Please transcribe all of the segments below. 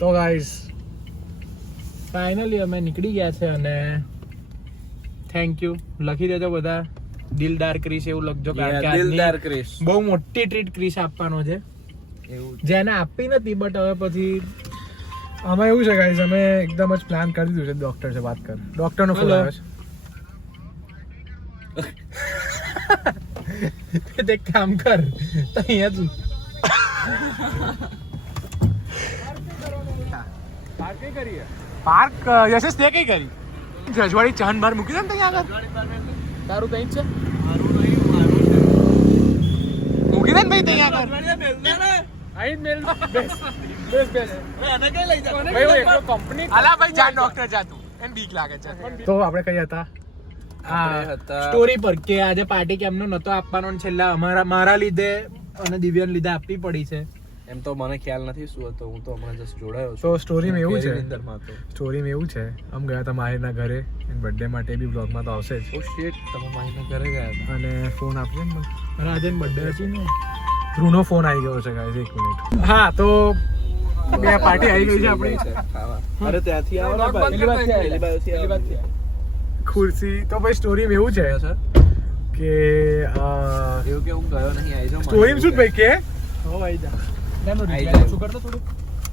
તો guys finally અમે નીકળી ગયા છે અને થેન્ક યુ લખી દેજો બધા દિલદાર ક્રિશ એવું લખજો કારણ કે દિલદાર ક્રિશ બહુ મોટી ટ્રીટ ક્રિશ આપવાનો છે એવું જેને આપી નથી બટ હવે પછી આમાં એવું છે ગાઈસ અમે એકદમ જ પ્લાન કરી દીધું છે ડોક્ટર છે વાત કર ડોક્ટર નો ફોન આવે છે તે કામ કર તો અહીંયા તું પાર્ક કઈ કરીએ પાર્ક યશસ તે કઈ કરી જજવાડી ચાંદ બાર મૂકી દે ને ત્યાં આગળ તારું કઈ છે મૂકી દે ને ભાઈ ત્યાં આગળ આઈ મેલ બેસ એને કઈ લઈ જા ભાઈ એકલો કંપની આલા ભાઈ જા ડોક્ટર જા તું એને બીક લાગે છે તો આપણે કઈ હતા સ્ટોરી પર કે આજે પાર્ટી કેમનો નતો આપવાનો છેલ્લા મારા લીધે અને દિવ્યાને લીધે આપવી પડી છે એમ તો મને ખ્યાલ નથી શું હતો હું તો હમણાં જસ્ટ જોડાયો છું તો સ્ટોરીમાં એવું છે સ્ટોરીમાં એવું છે આમ ગયા હતા માહિરના ઘરે એન્ડ બર્થડે માટે બી બ્લોગમાં તો આવશે જ ઓ શિટ તમે માહિરના ઘરે ગયા હતા અને ફોન આપજો ને મને આજે બર્થડે હતી ને ધ્રુવનો ફોન આવી ગયો છે ગાઈસ 1 મિનિટ હા તો બે પાર્ટી આવી ગઈ છે આપણી અરે ત્યાંથી આવવા ભાઈ ખુરશી તો ભાઈ સ્ટોરીમાં એવું છે સર કે એવું કે હું ગયો નહીં આવી જાઉં સ્ટોરીમાં શું ભાઈ કે હો આવી જા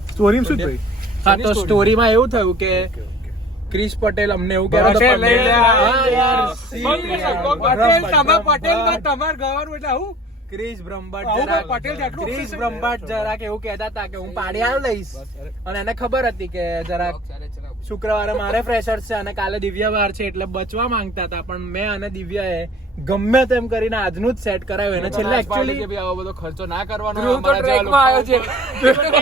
સ્ટોરીમાં શું થયું હા તો સ્ટોરીમાં એવું થયું કે ક્રિશ પટેલ અમને એવું કહેતો હતો ક્રિશ બ્રહ્મભટ્ટ જરાક એવું કહેતા હતા કે હું પાડી આવ લઈશ અને એને ખબર હતી કે જરાક શુક્રવારે મારે ફ્રેશર છે અને કાલે દિવ્યા વાર છે એટલે બચવા માંગતા હતા પણ મેં અને દિવ્યાએ ગમે તેમ કરીને આજનું જ સેટ કરાવ્યું એને છેલ્લે એક્ચ્યુઅલી કે આવો બધો ખર્ચો ના કરવાનો અમારા ટ્રેકમાં આવ્યો છે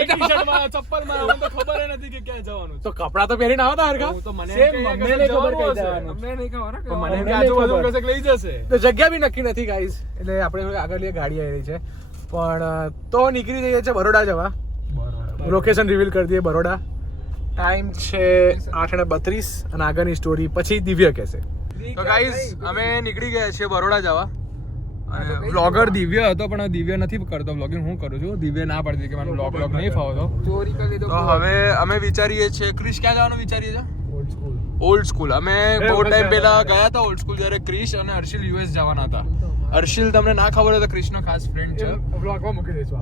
ટી-શર્ટમાં ચપ્પલમાં મને તો ખબર નથી કે ક્યાં જવાનું તો કપડા તો પહેરીને આવતા હરખા તો મને નહીં ખબર કઈ જવાનું અમને નહીં ખબર કે મને કે આજુબાજુ કસક લઈ જશે તો જગ્યા બી નક્કી નથી ગાઈસ એટલે આપણે આગળ ગાડી આવી રહી છે પણ તો નીકળી જઈએ છે બરોડા જવા લોકેશન રિવીલ કરી દઈએ બરોડા ટાઈમ છે 8:32 અને આગળની સ્ટોરી પછી દિવ્ય કહેશે તો ગાઈઝ અમે નીકળી ગયા છીએ બરોડા જવા અને વ્લોગર દિવ્ય હતો પણ દિવ્ય નથી કરતો વ્લોગિંગ હું કરું છું દિવ્ય ના પડતી કે મને વ્લોગ નહીં ફાવતો તો હવે અમે વિચારીએ છીએ ક્રિશ ક્યાં જવાનું વિચારીએ છીએ ઓલ્ડ સ્કૂલ અમે બહુ ટાઈમ પહેલા ગયા હતા ઓલ્ડ સ્કૂલ જ્યારે ક્રિશ અને હર્ષિલ યુએસ જવાના હતા હર્ષિલ તમને ના ખબર હોય તો ક્રિશનો ખાસ ફ્રેન્ડ છે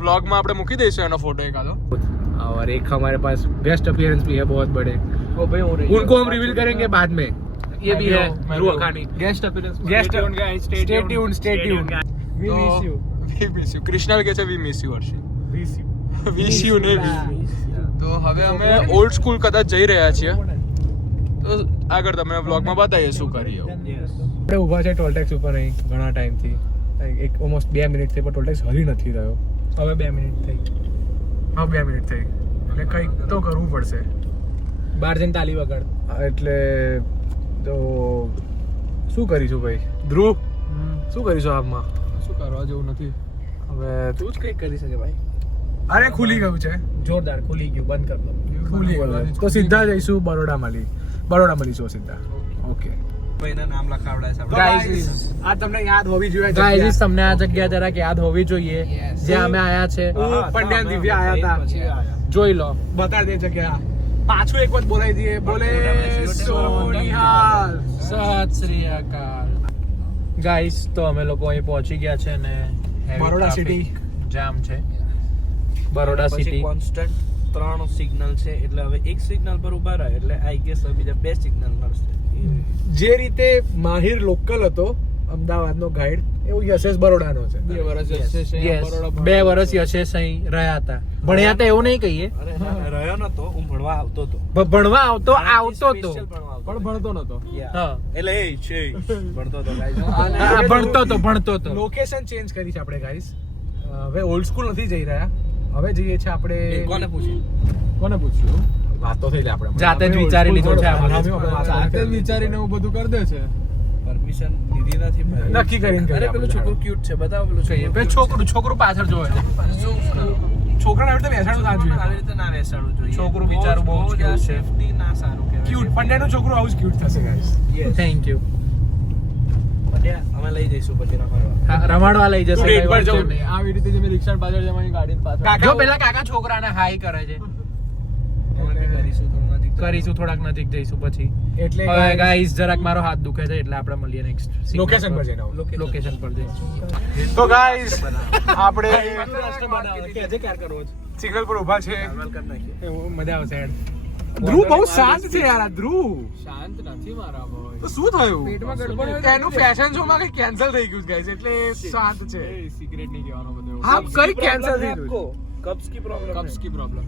વ્લોગમાં આપણે મૂકી દઈશું એનો ફોટો એકાદો और एक हमारे पास गेस्ट अपीयरेंस भी है बहुत बड़े ओ भाई उनको हम रिवील करेंगे बाद में ये भी है Dhruv Akhani guest appearance stay tuned we miss you Krishna के છે we miss you Harshil wish you ને તો હવે અમે ઓલ્ડ સ્કૂલ કદાચ જઈ રહ્યા છીએ તો આગળ તમે વ્લોગમાં બતાવીએ શું કરીએ આપણે ઊભા છે ટોલ ટેક્સ ઉપર અહીં ઘણા ટાઈમથી એક ઓલમોસ્ટ 2 મિનિટ થી પણ ટોલ ટેક્સ હરી નથી રહ્યો હવે 2 મિનિટ થઈ હા 2 મિનિટ થઈ એટલે કંઈક તો કરવું પડશે બહાર જઈને તાલી વગાડ એટલે તો શું કરીશું ભાઈ ધ્રુવ શું કરીશું આમાં શું કરવા જેવું નથી હવે તું જ કંઈક કરી શકે ભાઈ અરે ખુલી ગયું છે જોરદાર ખુલી ગયું બંધ કર દો ખુલી ગયું તો સીધા જઈશું બરોડા મળીશું સીધા ઓકે ભાઈના નામ લખાવડાય છે ગાઈસ આ તમને યાદ હોવી જોઈએ ગાઈસ તમને આ જગ્યા જરાક યાદ હોવી જોઈએ જ્યાં અમે આયા છે પંડ્યા દિવ્યા આયા હતા જોઈ લો બતાડી દે જગ્યા પાછું એક વખત બોલાવી દઈએ બોલે સોનિહાલ સત શ્રી અકાલ ગાઈસ તો અમે લોકો અહીં પહોંચી ગયા છે ને બરોડા સિટી જામ છે બરોડા સિટી કોન્સ્ટન્ટ 3 સિગ્નલ છે એટલે હવે એક સિગ્નલ પર ઉભા રહે એટલે આઈ ગેસ બીજા 2 સિગ્નલ મળશે જે રીતે માહિર લોકલ હતો અમદાવાદનો ગાઈડ એવું યશેશ બરોડાનો છે 2 વર્ષ યશેશ અહીં રહ્યા હતા ભણ્યા હતા એવું નહીં કહીએ રહ્યો નતો હું ભણવા આવતો હતો પણ ભણતો નતો હા એટલે એ છે ભણતો હતો લોકેશન ચેન્જ કરી છે આપણે ગાઈસ હવે ઓલ્ડ સ્કૂલ નથી જઈ રહ્યા હવે જઈએ છે આપણે કોને પૂછ્યું વાતો થઈ લે આપણે જાતે જ વિચારી લીધો છે જાતે જ વિચારીને હું બધું કરી દે છે પરમિશન લીધી નથી નક્કી કરીને અરે પેલું છોકરું ક્યુટ છે બતાવો પેલું છે પેલું છોકરું પાછળ જોવે છે છોકરાને આવી રીતે બેસાડવું ના જોઈએ આવી રીતે ના બેસાડવું જોઈએ છોકરું બિચારું બહુ જ ક્યુટ છે સેફટી ના સારું કહેવાય ક્યુટ પંડ્યાનું છોકરું આવું જ ક્યુટ થશે ગાઈસ થેન્ક યુ અમે લઈ જઈશું પછી રમાડવા લઈ જશે આવી રીતે જે રિક્ષા પાછળ જવાની ગાડી પાછળ જો પેલા કાકા છોકરાને હાઈ કરે છે કરીશું થોડાક નજીક જઈશું પછી. એટલે હવે ગાઈસ જરાક મારો હાથ દુખે છે એટલે આપણે મળીએ નેક્સ્ટ લોકેશન પર જઈને લોકેશન પર જઈશું. તો ગાઈસ આપણે ક્યાં કરવો છે? સિગ્નલ પર ઊભા છે. મજા આવશે યાર. ધ્રુવ બહુ શાંત છે યાર. ધ્રુવ શાંત નથી મારા ભાઈ. તો શું થયું? પેટમાં ગડબડ હોય તો એનું ફેશન શો માં કઈ કેન્સલ થઈ ગયું ગાઈસ એટલે શાંત છે. સિગરેટ નહીં કહેવાનો બધો. હા કઈ કેન્સલ થઈ ગયું? કબ્સ કી પ્રોબ્લેમ.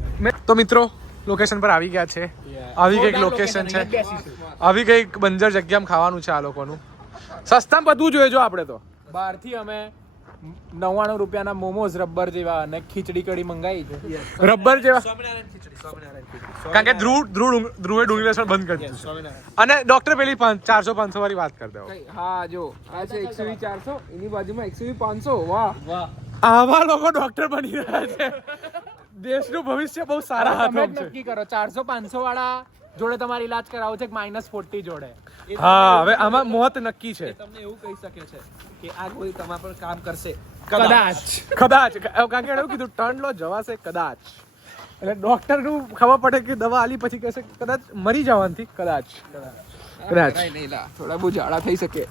તો મિત્રો લોકેશન પર આવી ગયા છે. આવી કઈક લોકેશન છે. આવી કઈક બંજર જગ્યામાં ખાવાનું છે આ લોકોનું. સસ્તામાં બધું જોઈએ જો આપણે તો. બહારથી અમે 99 રૂપિયાના મોમોઝ રબર જેવા અને ખીચડી કઢી મંગાવી છે. રબર જેવા કારણ કે ધ્રુવે ડુંગળી લસણ બંધ કરી દીધું છે. અને ડોક્ટર પેલી 400-500 વાળી વાત કરી દો. હા જો આ છે 120 400 એની બાજુમાં 120 500. વાહ આવા લોકો ડોક્ટર બની રહ્યા છે. દેશનું ભવિષ્ય બહુ સારા હાથમાં છે. નક્કી કરો 400 500 વાળા જોડે તમારે ઈલાજ કરાવો છે -40 જોડે. હા હવે આમાં મોત નક્કી છે. તમને એવું કહી શકે છે કે આ કોઈ તમારા પર કામ કરશે. કદાચ કારણ કે એવું કીધું ટર્ન લો જવાશે કદાચ. એટલે ડોક્ટર નું ખબર પડે કે દવા આલી પછી કહેશે કદાચ મરી જવાથી કદાચ થોડા બહુ ઝાડા થઈ શકે.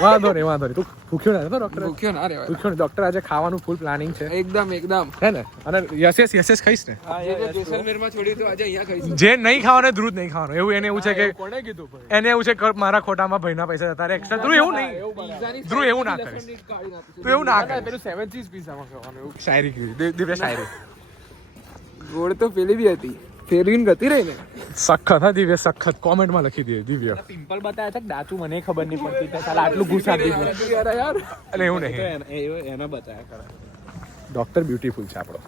વાંધો નહીં તું ભૂખ્યો ના ડોક્ટર ભૂખ્યો ના રહેવાય. ભૂખ્યો ડોક્ટર આજે ખાવાનું ફૂલ પ્લાનિંગ છે એકદમ હે ને. અને યશેસ ખાઈશ ને. જેસલમેરમાં છોડી તો આજે અહીંયા ખાઈશું. જે નહીં ખાવાનું ધ્રુવ નહીં ખાવાનું એવું એને એવું છે કે કોણે કીધું ભાઈ? એને એવું છે કે મારા ખોટામાં ભાઈના પૈસા જતા રહે એક્સ્ટ્રા. ધ્રુવ એવું નહીં. ધ્રુવ એવું ના કરે. તું એવું ના કરે. પેલું 7 ચીઝ પીઝામાં ખાવાનું એવું. શાયરી કીધી દિવ્ય શાયરી. ગોળ તો પેલી બી હતી ફેરવીન ગતી રહી ને. સખત હા દિવ્ય સખત. કોમેન્ટમાં લખી દે દિવ્ય. પિમ્પલ બતાવ્યા હતા દાંતુ મને ખબર નહીં પડતી તો સાલા આટલું ગુસ્સા દીધું યાર. એટલે એવું નહીં. એના બતાવ્યા કરે. ડોક્ટર બ્યુટીફુલ છે આપણો.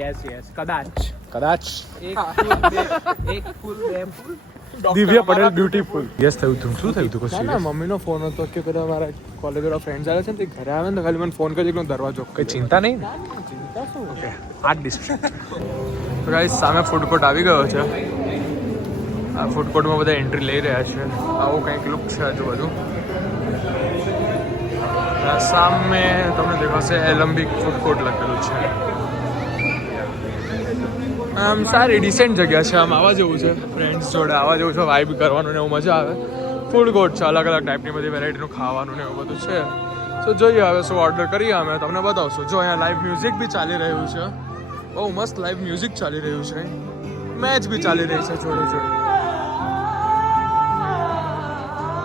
યસ કદાચ એક ફૂલ બે ફૂલ. દિવ્ય પટેલ બ્યુટીફુલ. યસ થયું તું. શું થયું તું? કશું ના મમ્મીનો ફોન હતો કે બધા મારા કોલેજના ફ્રેન્ડ્સ આવે છે ને તે ઘરે આવે ને તો ખાલી મને ફોન કરજો કે દરવાજો કઈ ચિંતા નહીં ને. ચિંતા શું. ઓકે આ ડિસ્પ્લે. તો ગાઈસ સામે ફૂડ કોર્ટ આવી ગયો છે. આ ફૂડ કોર્ટમાં બધા એન્ટ્રી લઈ રહ્યા છે. આવું કંઈક લુક છે આજુબાજુ. સામે તમને દેખાશે એલમ્બિક ફૂડ કોર્ટ લખેલું છે. આમ સારી ડિસેન્ટ જગ્યા છે. આમ આવવા જેવું છે. ફ્રેન્ડ્સ જોડે આવવા જેવું છે. વાઇબ કરવાનું ને એવું મજા આવે. ફૂડ કોર્ટ છે. અલગ અલગ ટાઈપની બધી વેરાયટીનું ખાવાનું ને એવું બધું છે. તો જોઈએ હવે શું ઓર્ડર કરીએ અમે તમને બતાવશું. જો અહીંયા લાઈવ મ્યુઝિક બી ચાલી રહ્યું છે. બહુ મસ્ત લાઈવ મ્યુઝિક ચાલી રહ્યું છે. મેચ બી ચાલી રહી છે જોડે જોડે.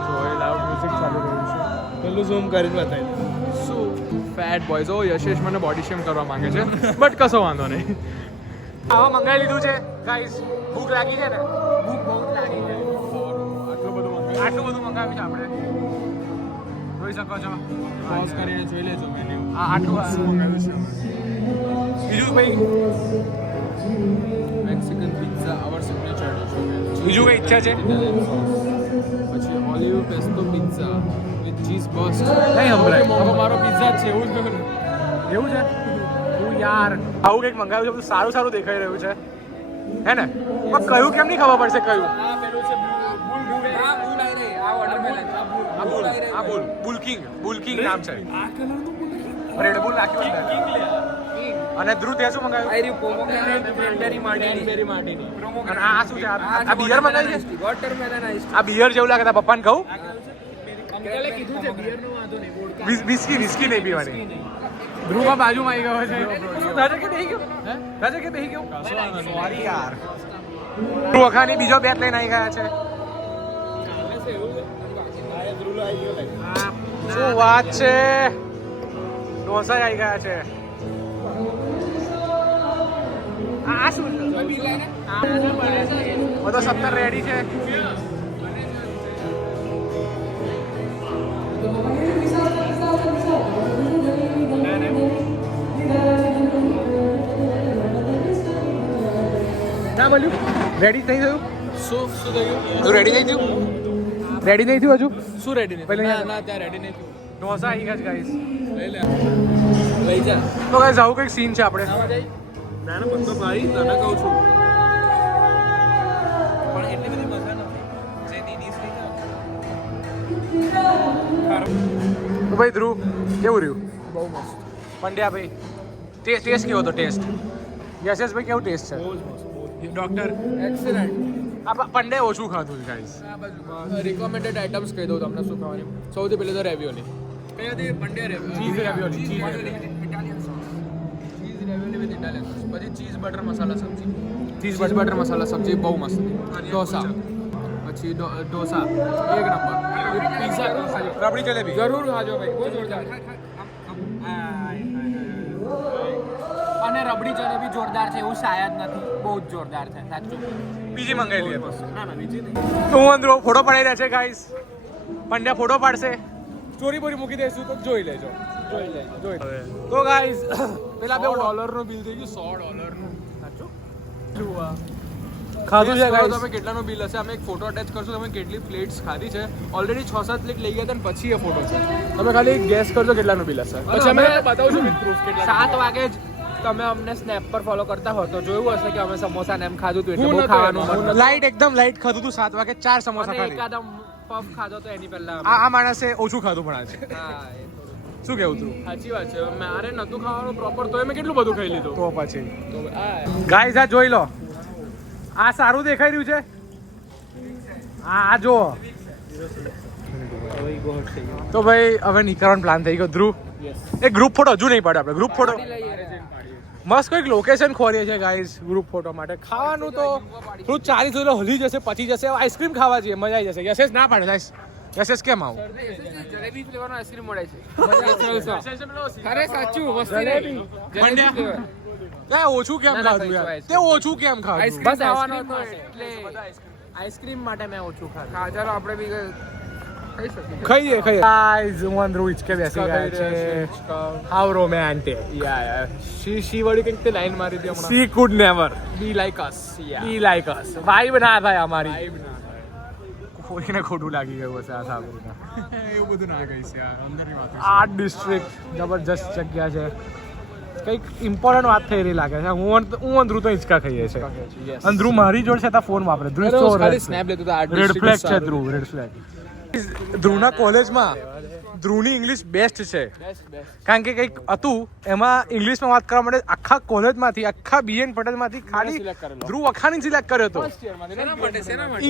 તો એ લાઈવ મ્યુઝિક ચાલી રહ્યું છે. પેલું ઝૂમ કરીને બતાવી. શું ફેટ બોયઝ. ઓ યશેશ મને બોડી શેમ કરવા માંગે છે બટ કશો વાંધો નહીં. આવા મંગાવી લીધું છે ગાઈસ. ભૂખ લાગી છે ને? ભૂખ બહુ લાગી છે. આટલું બધું મંગાવ્યું છે આપણે. જોઈ શકો છો. પોઝ કરીને જોઈ લેજો મેન્યુ. આટલું મંગાવ્યું છે. બીજું ભાઈ મેક્સિકન પિઝા અવર સિગ્નેચર ડિશ. બીજું કઈ ઈચ્છા છે? પછી olive પેસ્તો pizza with cheese bust. નહીં સંભળાય. હવે મારો પિઝા છે એવું જ કહ્યું. એવું છે? તું યાર આવું કંઈક મંગાવ્યું છે. બધું સારું સારું દેખાઈ રહ્યું છે હે ને. પણ કયું કેમ નહીં ખબર પડશે કયું? આ પેલું છે બુલ આઈ રે. આ વોટરમેલન. આ બુલ કિંગ નામ છે. રેડ બુલ નાખ્યું અંદર. અને ધ્રુવ તે શું મંગાવ્યું? આઈ રી પોમોગ્રેનેટ ક્રેનબેરી માર્ટીની. અને આ શું છે? આ બિયર મંગાવી છે? Watermelon ice. આ બિયર જેવું લાગે. તારા પપ્પાને કહું? અંકલે કીધું છે બિયર નો વાંધો નહીં. વોડકા. વિસ્કી નહીં પીવાની. ધ્રુવ બાજુમાં આવી ગયો છે. રાજા કે બેહી ગયો? સોરી યાર. ધ્રુવ અખાની બીજો બેટ લઈને આવી ગયા છે. શું વાત છે? ઢોસા આવી ગયા છે. આ શું છે? બધો 70 રેડી છે. ના બોલ્યું રેડી નહીં થયું. શું થયું? તું રેડી નહીં થયું? રેડી નહીં થયું હજુ? શું રેડી નહીં? પહેલા ના ત્યાં રેડી નહીં થયું. ઢોસા આવી ગયા છે ગાઈસ. લઈ જા. તો ગાઈસ આવું કંઈક સીન છે આપણે. ના બધો ભાઈ તને કહું છું. પણ એટલી બધી મજા નથી. જેની ડીશ લઈ જા. તો ભાઈ ધ્રુવ કેવું રહ્યું? બહુ મસ્ત. પંડ્યા ભાઈ ટેસ્ટ કેવો હતો? ટેસ્ટ યશેશ ભાઈ કેવું ટેસ્ટ છે? બહુ જ મસ્ત. Doctor excellent. આ પંડે ઓછું ખાધું ગાઈસ. રિકમેન્ડેડ આઇટમ્સ કહી દઉં તમને શું ખાવાની. સૌથી પહેલે તો ravioli. Cheese ravioli. Italian sauce. Cheese ravioli with Italian sauce. પછી ચીઝ બટર મસાલા સબ્જી. ચીઝ ચીઝ બટર મસાલા સબ્જી બહુ મસ્ત. ઢોસા. પછી ઢોસા એક નંબર. પિઝા રબડી જલેબી. જરૂર ખાજો ભાઈ, બહુ જોરદાર. અને રબડી જલેબી જોરદાર છે એવું શાયદ નથી, બહુ જ જોરદાર છે સાચું. બીજી મંગાવી લઈએ બસ. ના ના બીજી નહીં. તો હું અંદર ફોટો પડાઈ રહ્યા છે ગાઈસ. પંડ્યા ફોટો પાડશે, સ્ટોરી બોરી મૂકી દઈશું તો જોઈ લેજો. તો ગાઈસ પેલા $100 બિલ થઈ ગયું. $100 સાચું ખાધું છે ગાઈસ. તમે કેટલાનું બિલ હશે, અમે એક ફોટો અટેચ કરશું. તમે કેટલી પ્લેટ્સ ખાધી છે ઓલરેડી 6-7 પ્લેટ લઈ ગયા હતા ને પછી એ ફોટો છે. તમે ખાલી ગેસ કરજો કેટલાનું બિલ હશે, પછી અમે બતાવશું વિથ પ્રૂફ કેટલા. 7 વાગે જ તમે અમને સ્નેપ પર ફોલો કરતા હો તો જોયું હશે કે અમે સમોસા ને એમ ખાધું હતું એટલે બહુ ખાવાનું. લાઈટ એકદમ લાઈટ ખાધું તું 7 વાગે 4 સમોસા ખાધી. એકાદમ પફ ખાધો તો એની પહેલા. આ માણસે ઓછું ખાધું પણ આજે. હા શું કેવું તું? સાચી વાત છે. મારે નતું ખાવાનું પ્રોપર તો મેં કેટલું બધું ખાઈ લીધું. તો પછી તો ગાઈસ આ જોઈ લો, આ સારું દેખાઈ રહ્યું છે. આ જો તો ભાઈ હવે નીકળવાનો પ્લાન થઈ ગયો. ધ્રુવ એક ગ્રુપ ફોટો હજુ નહીં પાડે આપણે. ગ્રુપ ફોટો મસ્ત કોઈક લોકેશન ખોરીએ છે ગાઈસ ગ્રુપ ફોટો માટે. ખાવાનું તો થોડું 40 કિલો હલી જશે, પચી જશે. આઈસ્ક્રીમ ખાવા જઈએ, મજા આવી જશે. યશેશ ના પાડે ગાઈસ. યશેશ કેમ આવું? જલેબી ફ્લેવરનો આઈસ્ક્રીમ મળે છે. અરે સાચું વસ્તુ નહીં. પંડ્યા ત્યાં ઓછું કેમ ખાધું યાર? તે ઓછું કેમ ખાધું? આઈસ્ક્રીમ ખાવાનો હતો એટલે આઈસ્ક્રીમ માટે મેં ઓછું ખાધું. ચાલો આપણે બી ખાઈ શકીએ. ખાઈએ ગાઈસ હું અંદર ઉચકે બેસી ગયા છે. How romantic. યા શી વળી કંઈક તે લાઈન મારી હતી હમણાં. She could never be like us. Be like us. Vibe ના થાય અમારી. કોઈને ખોટું લાગી ગયું હશે આ સાંભળીને. એવું બધું ના કહીશ યાર, અંદરની વાત. આર્ટ ડિસ્ટ્રિક્ટ જબરજસ્ત જગ્યા છે. કંઈક ઇમ્પોર્ટન્ટ વાત થઈ રહી લાગે છે. હું અંદરું તો હિંચકા ખાઈએ છે. અંદરું મારી જોડે છે ફોન વાપરે. ધ્રુવ ખાલી સ્નેપ લેતો તો આર્ટ રેડ ફ્લેગ છે. ધ્રુવ રેડ ફ્લેગ. ધ્રુવના કોલેજમાં ધ્રુવની ઇંગ્લિશ બેસ્ટ છે. કારણ કે કંઈક હતું એમાં ઇંગ્લિશમાં વાત કરવા માટે આખા કોલેજમાંથી આખા BN પટેલમાંથી ખાલી ધ્રુવ વખાણી સિલેક્ટ કર્યો હતો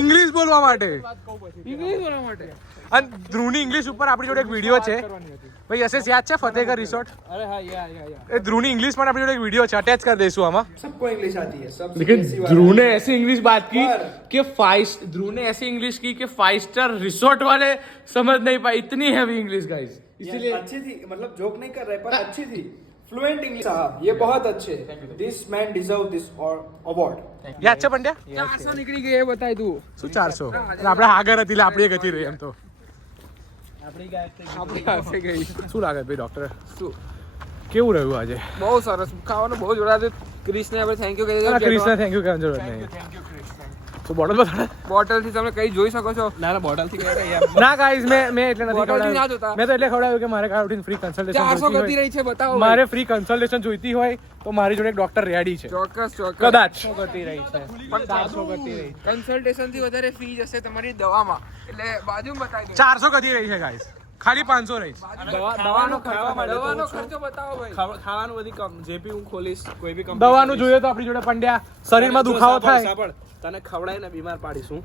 ઇંગ્લિશ બોલવા માટે. અને ધ્રુવની ઇંગ્લિશ ઉપર આપણી જોડે એક વિડીયો છે ભાઈ. યશેશ યાદ છે ફતેહગઢ રિસોર્ટ? અરે હા યા એ ધ્રુવની ઇંગ્લિશ पर अपनी एक वीडियो है, अटैच कर देसू आमा. सबको इंग्लिश आती है सब. लेकिन ध्रुव ने ऐसी इंग्लिश बात की कि ध्रुव ने ऐसी इंग्लिश की कि 5 स्टार रिसोर्ट वाले समझ नहीं पाए. इतनी हैवी इंग्लिश गाइस. इसीलिए अच्छी थी, मतलब जोक नहीं कर रहे पर अच्छी थी. फ्लुएंट इंग्लिश साहब, ये बहुत अच्छे. This man deserve this award. યાદ છે પંડ્યા? 400 નીકળી ગઈ એ બતાય તું. શું 400? આપણે આગળ હતી એટલે આપણી એક હતી રહી એમ તો. આપણી પાસે ગઈ. શું લાગે ભાઈ ડોક્ટર? શું કેવું રહ્યું આજે? બહુ સરસ ખાવાનું, બહુ જોરદાર. ક્રિશને આપણે થેન્ક યુ કહી દઈએ. ક્રિશને થેન્ક યુ કહેવાની જરૂરત નહીં. તો બોટલ બતાડે? બોટલ થી તમે કઈ જોઈ શકો છો. ના ના બોટલ થી ગયા યાર. ના ગાઈઝ મેં એટલે નથી બોટલથી ના ખવડાવ્યું. જોતા. મેં તો એટલે ખવડાવ્યું કે મારે કાલ ઉઠીને ફ્રી કન્સલ્ટેશન 400 ગતિ રહી છે બતાવો. મારે ફ્રી કન્સલ્ટેશન જોઈતી હોય તો મારી જોડે એક ડોક્ટર રેડી છે. ચોક્કસ ચોક્કસ. કદાચ ગતિ રહી છે પણ 400 ગતિ રહી. કન્સલ્ટેશન થી વધારે ફી જશે તમારી દવામાં. એટલે બાજુમાં બતાવી દો. 400 કદી રહી છે ગાઈઝ. ખાલી 500 રહી છે. દવાનો ખર્ચો બતાવો ભાઈ. ખાવાનું બધી કમ જે બી હું ખોલીશ કોઈ બી કંપની દવાનું જોઈએ તો આપણી જોડે પંડ્યા શરીરમાં દુખાવો થાય સાંભળ, તને ખવડાવીને બીમાર પાડીશું.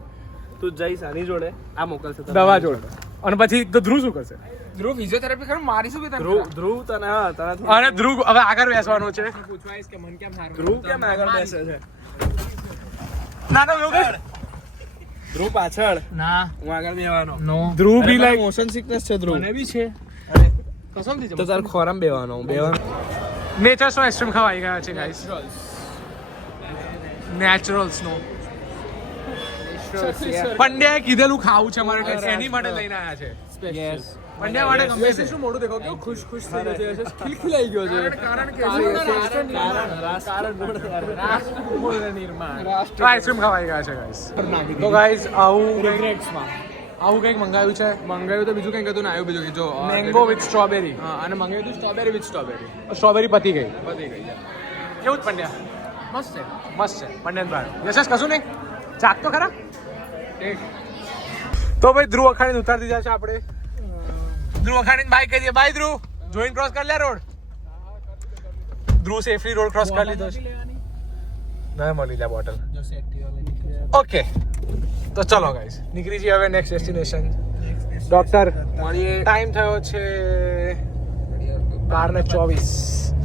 તું જઈશ આની જોડે, આ મોકલશે તને દવા જોડે. અને પછી તો ધ્રુવ શું કરશે? ધ્રુવ ફિઝિયોથેરાપી ખરું મારીશું બી તને. ધ્રુવ તને હા તને અને ધ્રુવ હવે આગળ બેસવાનો છે. પૂછવાઈશ કે મન કેમ હારું. ધ્રુવ કેમ આગળ બેસે છે? ના ના એવું કર. ધ્રુવ પાછળ, ના હું આગળ બેવાનો. નો ધ્રુવ બી લાઈક મોશન સિકનેસ છે ધ્રુવ. મને બી છે. કસમથી તો તાર ખોરામ બેવાનો હું બેવાનો. નેચર્સ નો આઈસ્ક્રીમ ખાવા આવી ગયા છે ગાઈસ. નેચરલ્સ નો પંડ્યાએ કીધેલું ખાવું છે મારે એટલે એની માટે લઈને આવ્યા છે. યસ પંડ્યા માટે ગમે છે. શું મોઢું દેખો કેવું ખુશ ખુશ થઈ ગયો છે. ખિલખિલાઈ ગયો છે. કારણ તો આઈસ્ક્રીમ ખાવા આવી ગયા છે ગાઈસ. તો ગાઈસ આવું કંઈક મંગાવ્યું છે. મંગાવ્યું તો બીજું કંઈક હતું ને આવ્યું બીજું જો મેંગો વિથ સ્ટ્રોબેરી. હા અને મંગાવ્યું હતું સ્ટ્રોબેરી વિથ સ્ટ્રોબેરી. સ્ટ્રોબેરી પતી ગઈ. પતી ગઈ. કેવું જ પંડ્યા? મસ્ત છે. મસ્ત છે પંડ્યા ભાઈ. યશસ કશું નહીં ચાક તો ખરા. તો ભાઈ ધ્રુવ અખાણી ઉતારી દીધા છે આપણે. ધ્રુવ અખાણી બાય કરી દે. બાય ધ્રુવ. જોઈન ક્રોસ કરી લે road. Dhruv safely road cross કરી લીધો છે. ના મળી લે બોટલ. ઓકે તો ચલો ગાઈસ નીકળી જઈએ હવે નેક્સ્ટ ડેસ્ટિનેશન ડોક્ટર ટાઈમ થયો છે 12:24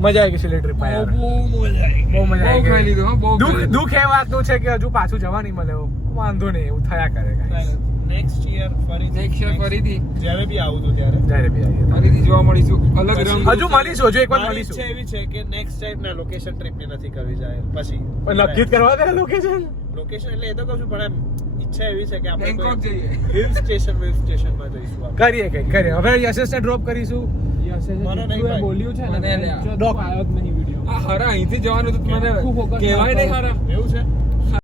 મજા આવી ગઈ સિલેટ ટ્રીપ યાર બહુ મજા આવી ગઈ દુઃખ એ વાતનું છે કે હજુ પાછું જવા નહીં મળે વાંધો નહીં એવું થયા કરે guys. નેક્સ્ટ યર ફરીથી જ્યારે બી આવું તો ત્યારે જ્યારે બી આવીએ ફરીથી જોવા મળીશું અલગ રંગ હજુ મળીશું હજુ એક વાર મારી મળીશું ઈચ્છા એવી છે કે નેક્સ્ટ ટાઈમ ના લોકેશન ટ્રીપ ને નથી કરવી જાય પછી પણ નક્કી જ કરવા દે લોકેશન લોકેશન એટલે એ તો કહું છું પણ એમ ઈચ્છા એવી છે કે આપણે બેંકોક જઈએ હિલ સ્ટેશનમાં જઈશું આપણે. કરીએ કઈ કરીએ હવે યશસને ડ્રોપ કરીશું મને નહીં ભાઈ. બોલ્યું છે ને મને લ્યા. ડોક આવ્યો જ નહીં વિડીયો આ હરા અહીંથી જવાનું તો મને કહેવાય નહીં હરા એવું છે